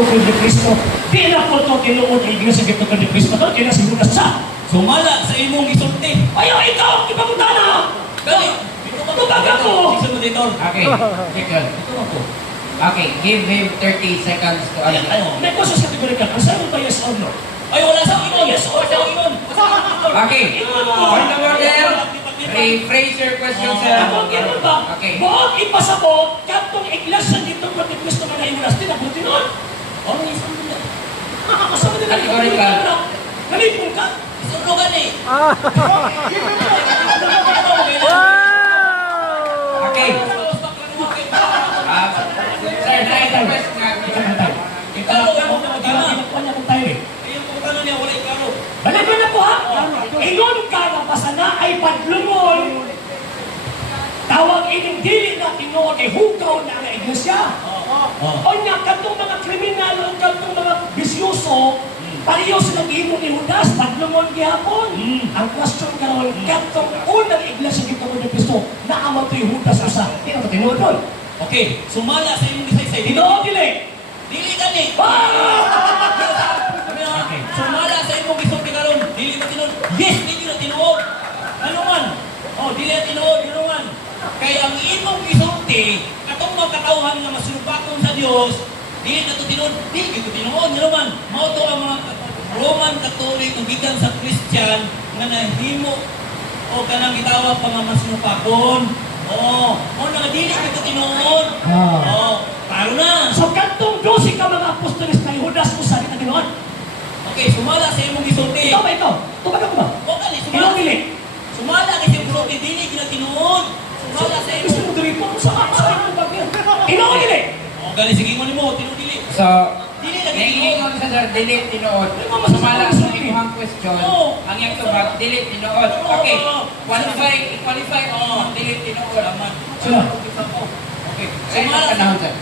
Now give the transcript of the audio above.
gitugod ni Kristo. Di na po ito tinuod ang iglesia gitugod ni Kristo. Ito, kaya si Judas sa. Sumala sa imong gisulti. Ayaw, ikaw, ipapunta na! Gali. Tubag ako! Isa mo dito. Okay, Chicken. Ito ako. Okay, give him 30 seconds to answer. May kusas kategori ka. Ang sabi mo ba yes or no? Ay, wala sa ingon. Yes or no? Okay, point of order. Rephrase your question, sir. Ako, gano'n ba? Okay. Buot ipasabot, katong iglesia dito pag Kristo ka na imunas, tinabuti nun. Oh, isang mo na. Kasama nila. Categorical. Nalipon ka? Isuno ka ni. Okay. Sir, try the question nga. Ikaw, ako na magana. Pinakuha niya kung tayo eh. Ayun po ka niya, wala ikaro. Balik ko na po ha. Ingon ka na pasana ay padlungol. Tawag ining dili na tinuod ay hukaw na ang iglesia. O niya, katong mga kriminal o katong mga bisyoso, pareho silang imo ni Judas, padlungol gihapon. Ang question karon, katong unang iglesia dito mo ni Kristo, naaman to yung Judas usa. Di na to tinuod nun. Okay, sumala sa imong gisaysay. Tinuod dili. Dili ka ni. Okay. Sumala sa imong gisulti karon. Dili ba tinuod? Yes, dili na tinuod. Ano man? Oh, dili na tinuod, ano man? Kaya ang imong gisulti, katong mga katawhan nga masinubaton sa Dios, dili na to tinuod, dili gito tinuod, ano man? Mao to ang mga Roman Catholic ug gikan sa Christian nga nahimo o kanang gitawag pa nga masinubaton. Oh, mo na dili gito tinuod. Oh, taro na. So katong 12 ka mga apostoles kay Judas usa di na tinuod. Okay, sumala sa imong gisulti. Ikaw ba ikaw? Tubag ako ba? O kani, Ikaw sumala. dili. Sumala kasi gisulti dili gina tinuod. Sumala sa Gusto imong. mo dili po sa ako bagyo. Ikaw dili. O kani sige mo nimo, tinuod dili. So, Dili lagi tinuod. naiingon sa sir, delete tinood. Sumala sa imong question. Oo. Ang iyang tubag, delete tinood. Okay, qualify ang delete tinood. Salamat. Sila. Okay. Sumala panahon, sir.